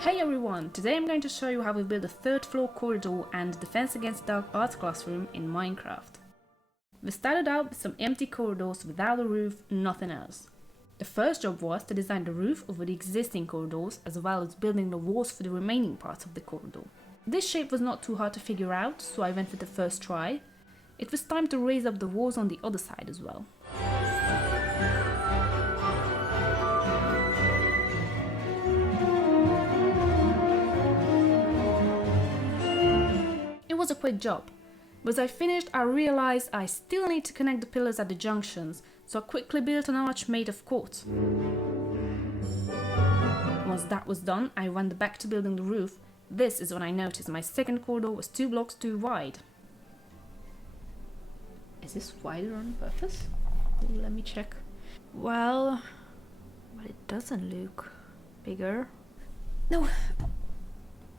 Hey everyone, today I'm going to show you how we build a third floor corridor and defense against dark arts classroom in Minecraft. We started out with some empty corridors without a roof, nothing else. The first job was to design the roof over the existing corridors as well as building the walls for the remaining parts of the corridor. This shape was not too hard to figure out, so I went with the first try. It was time to raise up the walls on the other side as well. It was a quick job. As I finished, I realized I still need to connect the pillars at the junctions, so I quickly built an arch made of quartz. Once that was done, I went back to building the roof. This is when I noticed my second corridor was 2 blocks too wide. Is this wider on purpose? Let me check. Well, but it doesn't look bigger. No,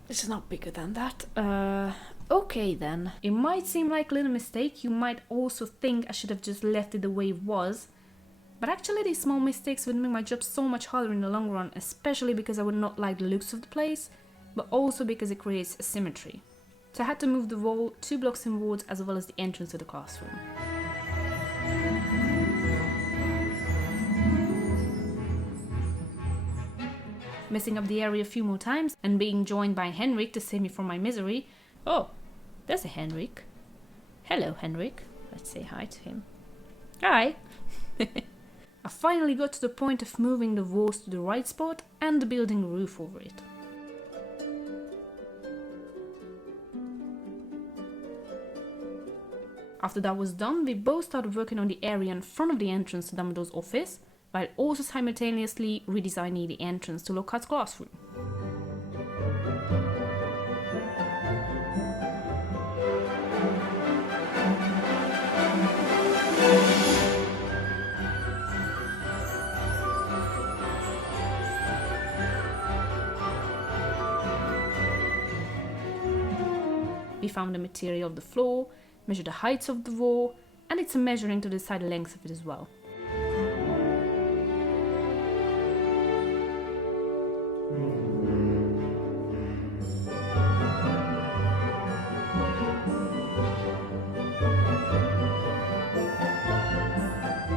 this is not bigger than that. Okay then. It might seem like a little mistake. You might also think I should have just left it the way it was. But actually these small mistakes would make my job so much harder in the long run, especially because I would not like the looks of the place, but also because it creates asymmetry. So I had to move the wall 2 blocks inwards as well as the entrance to the classroom. Messing up the area a few more times and being joined by Henrik to save me from my misery. Oh, there's a Henrik. Hello, Henrik. Let's say hi to him. Hi! I finally got to the point of moving the walls to the right spot and building a roof over it. After that was done, we both started working on the area in front of the entrance to Dumbledore's office, while also simultaneously redesigning the entrance to Lockhart's classroom. We found the material of the floor, measured the heights of the wall, and it's a measuring to decide the length of it as well.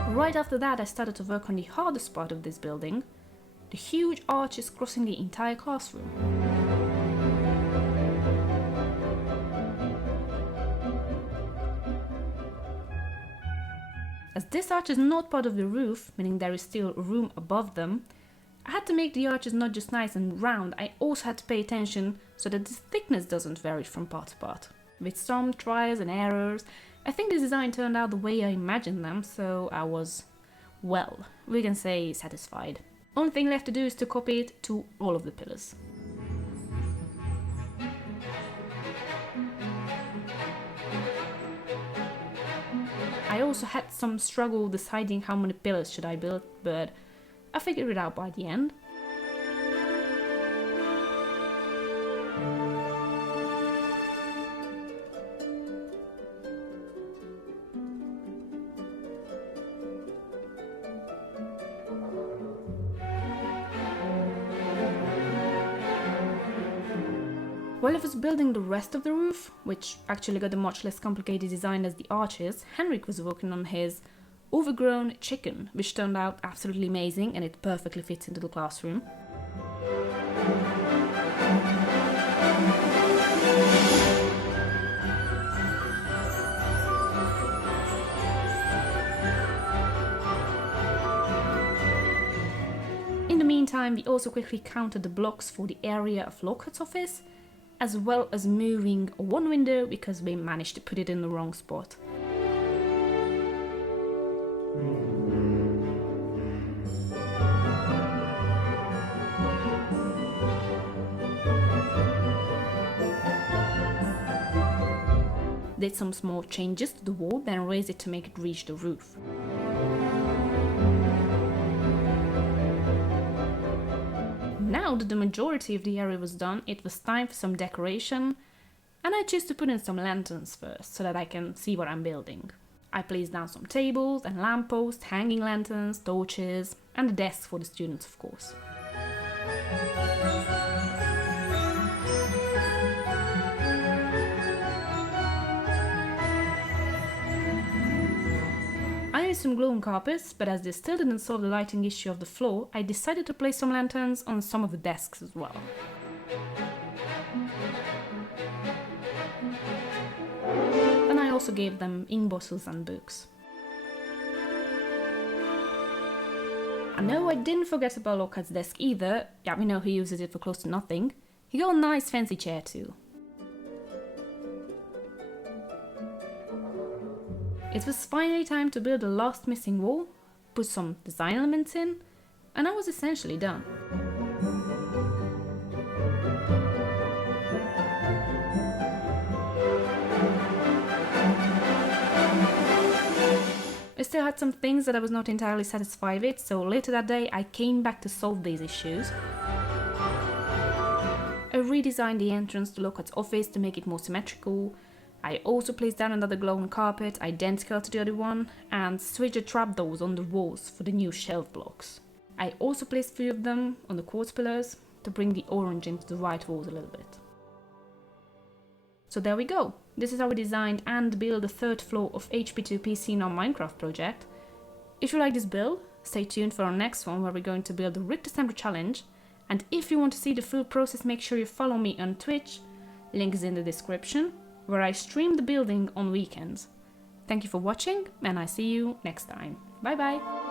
Right after that, I started to work on the hardest part of this building, the huge arches crossing the entire classroom. As this arch is not part of the roof, meaning there is still room above them, I had to make the arches not just nice and round, I also had to pay attention so that the thickness doesn't vary from part to part. With some trials and errors, I think the design turned out the way I imagined them, so I was, well, we can say satisfied. Only thing left to do is to copy it to all of the pillars. I also had some struggle deciding how many pillars should I build, but I figured it out by the end. While I was building the rest of the roof, which actually got a much less complicated design as the arches, Henrik was working on his overgrown chicken, which turned out absolutely amazing and it perfectly fits into the classroom. In the meantime, we also quickly counted the blocks for the area of Lockhart's office, as well as moving one window because we managed to put it in the wrong spot. Did some small changes to the wall, then raised it to make it reach the roof. Now that the majority of the area was done, it was time for some decoration, and I choose to put in some lanterns first so that I can see what I'm building. I placed down some tables and lampposts, hanging lanterns, torches, and a desk for the students, of course. some glue on carpets, but as this still didn't solve the lighting issue of the floor, I decided to place some lanterns on some of the desks as well. And I also gave them ink bottles and books. And no, I didn't forget about Lockhart's desk either. Yeah, we know he uses it for close to nothing. He got a nice fancy chair too. It was finally time to build the last missing wall, put some design elements in, and I was essentially done. I still had some things that I was not entirely satisfied with, so later that day I came back to solve these issues. I redesigned the entrance to Lockhart's office to make it more symmetrical. I also placed down another glowing carpet, identical to the other one, and switched the trapdoors on the walls for the new shelf blocks. I also placed 3 of them on the quartz pillars to bring the orange into the white walls a little bit. So there we go. This is how we designed and built the 3rd floor of HP2PC in our Minecraft project. If you like this build, stay tuned for our next one where we're going to build the Rift Assembly Challenge. And if you want to see the full process, make sure you follow me on Twitch. Link is in the description, where I stream the building on weekends. Thank you for watching, and I see you next time. Bye bye!